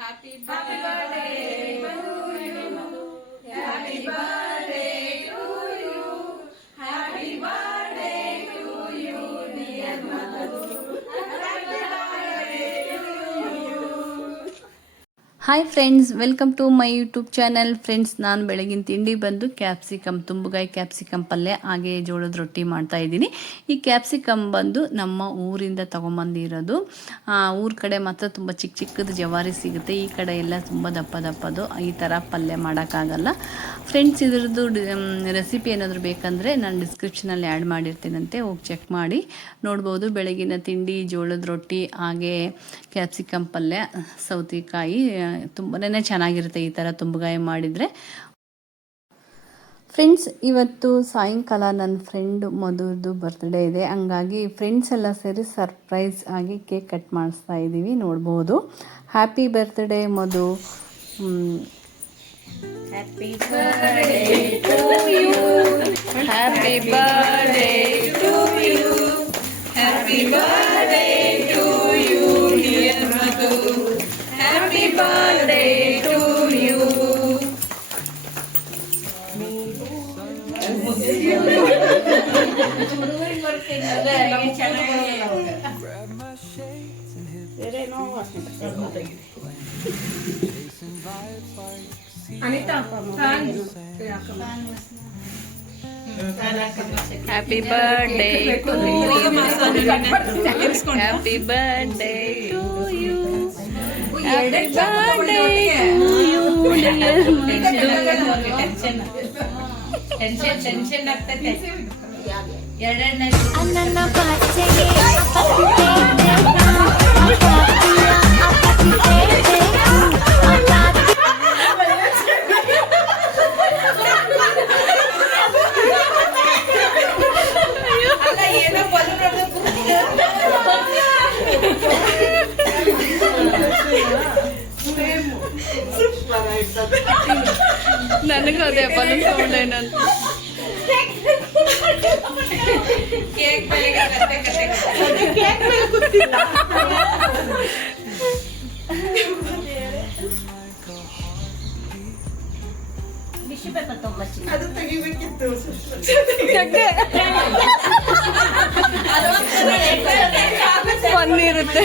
Happy birthday to you. Happy birthday to you. Happy birthday to you, dear Madhu. Happy birthday to you. Hi friends, welcome to my YouTube channel. Friends, ನಾನು ಬೆಳಗಿನ ತಿಂಡಿ ಬಂದು capsicum, ತುಂಬುಗಾಯಿ capsicum ಪಲ್ಯ ಹಾಗೆ ಜೋಳದ ರೊಟ್ಟಿ ಮಾಡ್ತಾ ಇದ್ದೀನಿ. ಈ ಕ್ಯಾಪ್ಸಿಕಮ್ ಬಂದು ನಮ್ಮ ಊರಿಂದ ತೊಗೊಂಬಂದಿರೋದು. ಊರ ಕಡೆ ಮಾತ್ರ ತುಂಬ ಚಿಕ್ಕ ಚಿಕ್ಕದು ಜವಾರಿ ಸಿಗುತ್ತೆ, ಈ ಕಡೆ ಎಲ್ಲ ತುಂಬ ದಪ್ಪದು. ಈ ಥರ ಪಲ್ಯ ಮಾಡೋಕ್ಕಾಗಲ್ಲ. ಫ್ರೆಂಡ್ಸ್, ಇದ್ರದ್ದು ರೆಸಿಪಿ ಏನಾದರೂ ಬೇಕಂದರೆ ನಾನು ಡಿಸ್ಕ್ರಿಪ್ಷನಲ್ಲಿ ಆ್ಯಡ್ ಮಾಡಿರ್ತೀನಂತೆ, ಹೋಗಿ ಚೆಕ್ ಮಾಡಿ ನೋಡ್ಬೋದು. ಬೆಳಗಿನ ತಿಂಡಿ ಜೋಳದ ರೊಟ್ಟಿ ಹಾಗೆ ಕ್ಯಾಪ್ಸಿಕಮ್ ಪಲ್ಯ, ಸೌತೆಕಾಯಿ ತುಂಬನೇ ಚೆನ್ನಾಗಿರುತ್ತೆ ಈ ಥರ ತುಂಬಗಾಯಿ ಮಾಡಿದರೆ. ಫ್ರೆಂಡ್ಸ್, ಇವತ್ತು ಸಾಯಂಕಾಲ ನನ್ನ ಫ್ರೆಂಡ್ ಮಧುದು ಬರ್ತ್ಡೇ ಇದೆ. ಹಂಗಾಗಿ ಫ್ರೆಂಡ್ಸ್ ಎಲ್ಲ ಸೇರಿ ಸರ್ಪ್ರೈಸ್ ಆಗಿ ಕೇಕ್ ಕಟ್ ಮಾಡಿಸ್ತಾ ಇದ್ದೀವಿ, ನೋಡ್ಬೋದು. Happy birthday Madhu. Happy birthday to you. Happy birthday To you. Happy birthday to you, dear Madhu. Happy birthday to you. Happy birthday to you. Happy birthday to you. Happy birthday to you. Tension ಆಗ್ತೈತೆ. ನನ್ನ ಬಾಚೆಗೆ ನನಗೂ ಅದೇ balloon sound ಏನಂತ. Cake ಬೆಲೆಗೆ ಕತೆ cake ಮೇಲೆ ಕೂತಿಲ್ಲ. ಅದು ತೆಗಿಬೇಕಿತ್ತು. ಬಂದಿರುತ್ತೆ.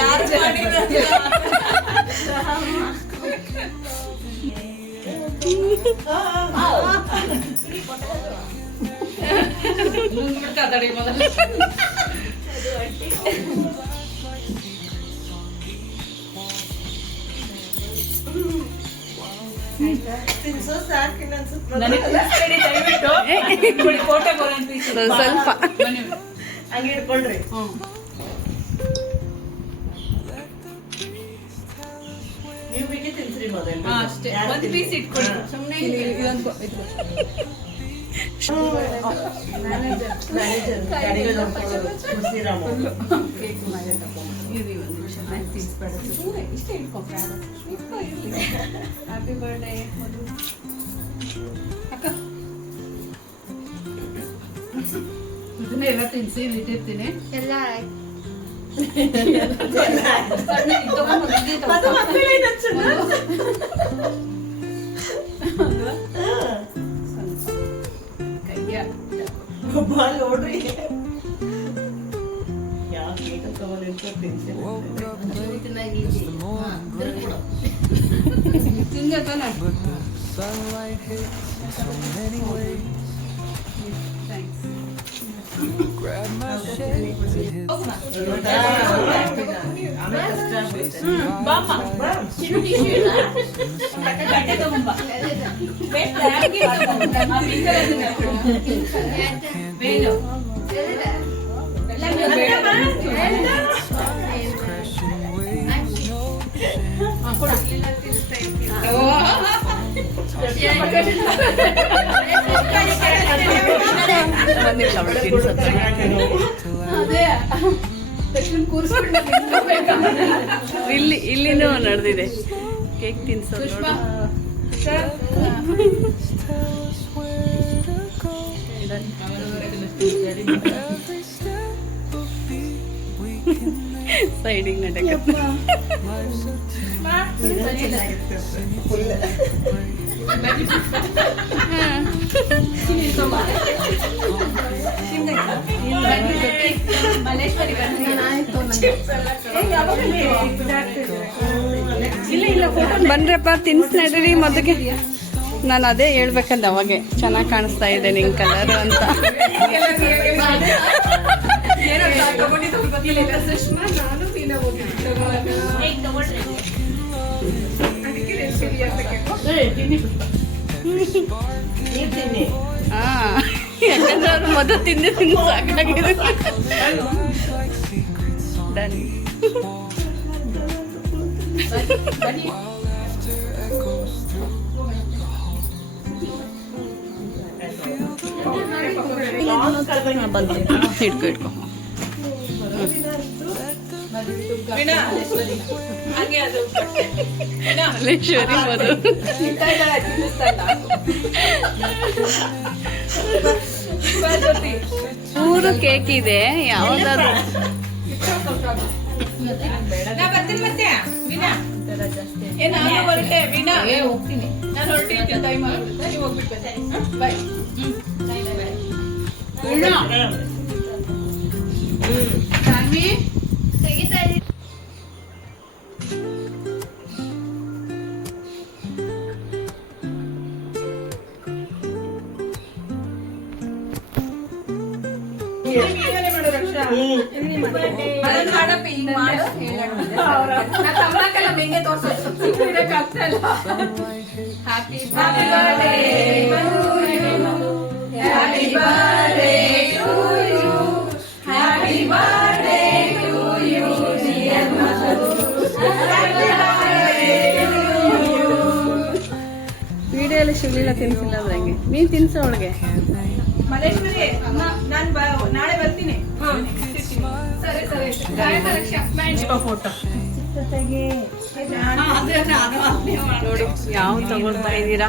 ಯಾರು ಮಾಡಿರೋದು ತಿನ್ಸೋ ಸಾಕು ಇನ್ನೊಂದು ಸ್ವಲ್ಪ ಹಂಗೆ ಇಟ್ಕೊಳ್ರಿ. ನೀವು ಬೇಕೇ ತಿನ್ಸ್ರಿ ಮೊದಲು. ಅಷ್ಟೇ, ಒಂದು ಪೀಸ್ ಇಟ್ಕೊಳ್ಳಿ ಸುಮ್ಮನೆ. ಮ್ಯಾನೇಜರ್ ಗಾಡಿಗೆ ನೋಡ್ಕೊಳ್ಳೋದು ಶ್ರೀರಾಮ. ಹ್ಯಾಪಿ ಬರ್ಡೇ ಅಕ್ಕ. ಇದನ್ನ ಎಲ್ಲ ತಿನ್ಸಿ ಇಟ್ಟಿರ್ತೀನಿ. ಎಲ್ಲ ಅದು ಮಕ್ಕಳೇನು ಚೆನ್ನ ಕೈಯ ಬಾಲ್ ನೋಡ್ರಿ. ಯಾವ ಕೇಕ್ ತಗೊಂಡಿರ್ತ ತಿನ್ಸಿ ತಿಂದೆ ತಾನೆ. ಇಲ್ಲಿನೂ ನಡೆದಿದೆ ಕೇಕ್ ತಿನ್ಸೋದು. ಸೈಡಿಗೆ ನಡಕ ಬನ್ರಪ್ಪ ತಿನ್ಸ್ ನಡೀರಿ ಮೊದಲಿಗೆ. ನಾನು ಅದೇ ಹೇಳ್ಬೇಕಂದ ಅವಾಗೆ ಚೆನ್ನಾಗಿ ಕಾಣಿಸ್ತಾ ಇದೆ ನಿಂಗೆ ಕಲರ್ ಅಂತ. ಯಾಕಂದ್ರೆ ಅವ್ರು ಮೊದಲು ತಿಂದು ಸಾಕಾಗಿದೆ. ಡನ್. ಬಂದು ಇಟ್ಕೊ ಇಟ್ಕೊ. ಮಲ್ಲೇಶ್ವರಿ ಮಧು ಮೂರು ಕೇಕ್ ಇದೆ. ಯಾವ್ದಾದ್ರು ಹೋಗ್ತೀನಿ ನಾನು ಹೊರಟಿರ್ತೀನಿ. ಟೈಮ್ ಆಗುತ್ತೆ, ನೀವು ಹೋಗ್ಬಿಟ್ಟು ಬಾಯ್. ಸಾನ್ವಿ ವಿಡಿಯೋ ಎಲ್ಲ ಶಿವಲೀಲ ತಿನ್ಸಿಲ್ಲ ಅಂದ್ರೆ ಹೆಂಗೆ? ನೀನ್ ತಿನ್ಸ ಅವಳಿಗೆ. ಮಲ್ಲೇಶ್ವರಿ ಅಮ್ಮ ನಾನು ನಾಳೆ ಬರ್ತೀನಿ. ಸರಿ ಫೋಟೋ ನೋಡು ಯಾವ ತಗೊಳ್ತಾ ಇದ್ದೀರಾ?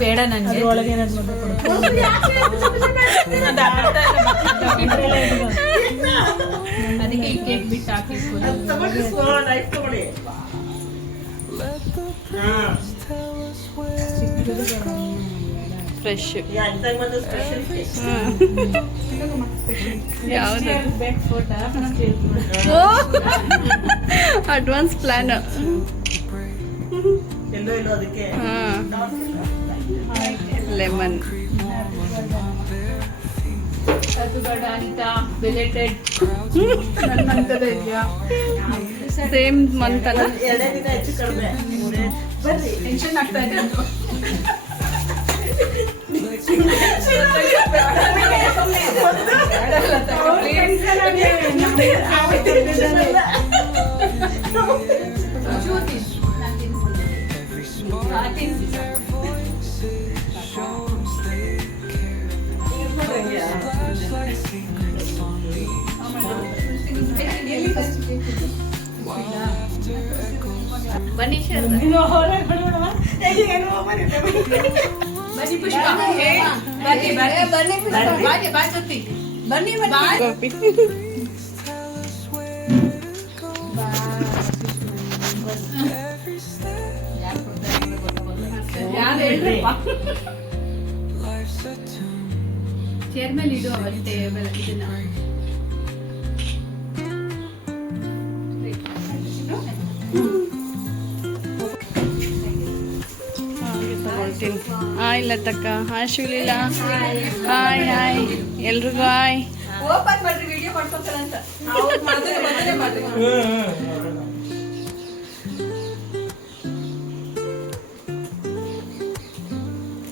ಬೇಡ ನನಗೆ. ಅದಕ್ಕೆ ಈ ಕೇಕ್ ಬಿಟ್ಟು ಹಾಕಿ ಫ್ರೆಶ್ ಯಾವ್ದು advance plan. Lemon same month ಅಲ್ಲ. ಟೆನ್ಷನ್ ಆಗ್ತಾ ಇದೆ. ಬನ್ನಿ ಶರಣ. ಬನ್ನಿ ಪುಷ್ಪ. ಬನ್ನಿ ಬಾಯ್ ಜೊತೆ ಬನ್ನಿ ಯಾರು ಹೇಳ್ರಪ್ಪ. ಚೇರ್ ಮೇಲೆ ಇಡು ಅವತ್ತು ಟೇಬಲ್ ಇದನ್ನ. ಹಾಯ್ ಲತಕ್ಕ. ಹಾಯ್ ಶಿವಲೀಲಾ. ಹಾಯ್ ಹಾಯ್ ಎಲ್ರಿಗೂ ಹಾಯ್. ಓಪನ್ ಮಾಡ್ರಿ, ವಿಡಿಯೋ ಮಾಡ್ಕೊತಾರಂತ.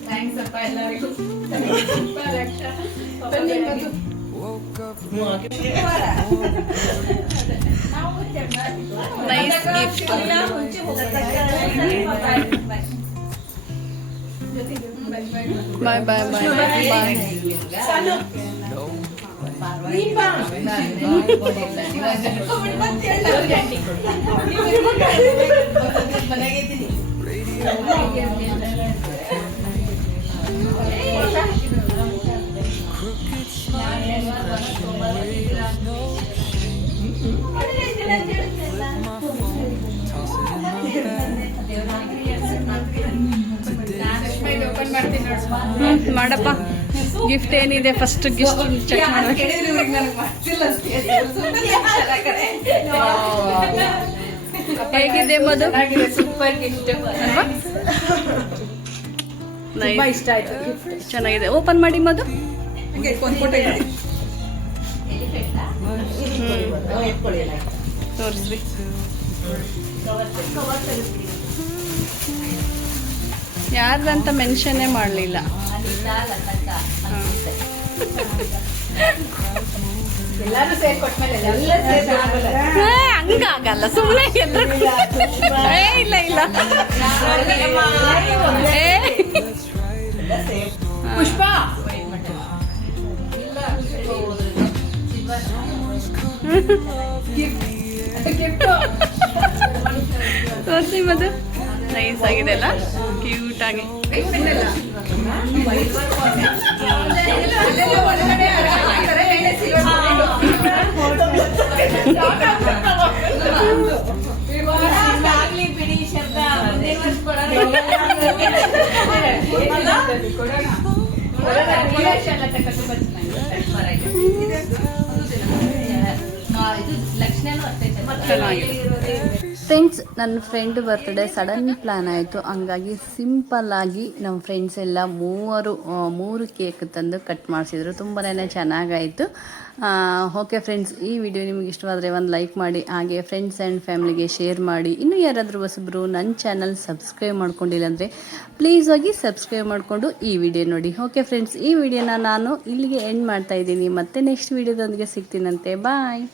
ಥ್ಯಾಂಕ್ಸ್ ಅಪ್ಪ ಎಲ್ಲರಿಗೂ. Nice gift. Bye bye bye bye. ಮಾಡಪ್ಪ ಗಿಫ್ಟ್ ಏನಿದೆ ಫಸ್ಟ್ ಗಿಫ್ಟ್ ಚೆಕ್ ಮಾಡ್ಬೇಕು. ಕೇಳಿದ್ರೆ ಇವ್ರಿಗೆ ನನಗೆ ಮಾಡ್ತಿಲ್ಲ ಹೇಗಿದೆ ಮಧು? ಸೂಪರ್ ಗಿಫ್ಟ್ ಅಲ್ವಾ? ತುಂಬಾ ಇಷ್ಟ ಆಯ್ತು ಚೆನ್ನಾಗಿದೆ. ಓಪನ್ ಮಾಡಿ ಮಧು. ಒಂದು ಫೋಟೋ ಇದೆ ಎತ್ಕೊಳ್ಳಿ ತೋರಿಸ್ರಿ. ಯಾರ್ದಂತ ಮೆನ್ಷನ್ನೇ ಮಾಡಲಿಲ್ಲ. ಎಲ್ಲಾರು ಸೇರಿ ಕೊಟ್ಮೇಲೆ ಎಲ್ಲ ಸೇರಿ ಹಂಗಾಗಲ್ಲ, ಸುಮ್ಮನೆ ಇಲ್ಲ ಇಲ್ಲ ಪುಷ್ಪ ತೋರಿಸಿ ಮಧು. ನೈಸ್ ಆಗಿದೆ ಅಲ್ಲ, ಕ್ಯೂಟ್ ಆಗಿ. ಬಿಡಿ ಶಬ್ದ ಫ್ರೆಂಡ್ಸ್, ನನ್ನ ಫ್ರೆಂಡ್ ಬರ್ತ್ಡೇ ಸಡನ್ ಪ್ಲ್ಯಾನ್ ಆಯಿತು. ಹಂಗಾಗಿ ಸಿಂಪಲ್ ಆಗಿ ನಮ್ಮ ಫ್ರೆಂಡ್ಸ್ ಎಲ್ಲ ಮೂರು ಕೇಕ್ ತಂದು ಕಟ್ ಮಾಡಿಸಿದ್ರು. ತುಂಬಾ ಚೆನ್ನಾಗಾಯಿತು. ಓಕೆ ಫ್ರೆಂಡ್ಸ್, ಈ ವಿಡಿಯೋ ನಿಮಗೆ ಇಷ್ಟವಾದರೆ ಒಂದು ಲೈಕ್ ಮಾಡಿ, ಹಾಗೆ ಫ್ರೆಂಡ್ಸ್ ಆ್ಯಂಡ್ ಫ್ಯಾಮಿಲಿಗೆ ಶೇರ್ ಮಾಡಿ. ಇನ್ನೂ ಯಾರಾದರೂ ಹೊಸಬ್ರು ನನ್ನ ಚಾನಲ್ ಸಬ್ಸ್ಕ್ರೈಬ್ ಮಾಡ್ಕೊಂಡಿಲ್ಲ ಅಂದರೆ ಪ್ಲೀಸ್ ಹೋಗಿ ಸಬ್ಸ್ಕ್ರೈಬ್ ಮಾಡಿಕೊಂಡು ಈ ವಿಡಿಯೋ ನೋಡಿ. ಓಕೆ ಫ್ರೆಂಡ್ಸ್, ಈ ವಿಡಿಯೋನ ನಾನು ಇಲ್ಲಿಗೆ ಎಂಡ್ ಮಾಡ್ತಾಯಿದ್ದೀನಿ. ಮತ್ತೆ ನೆಕ್ಸ್ಟ್ ವಿಡಿಯೋದೊಂದಿಗೆ ಸಿಗ್ತೀನಂತೆ. ಬಾಯ್.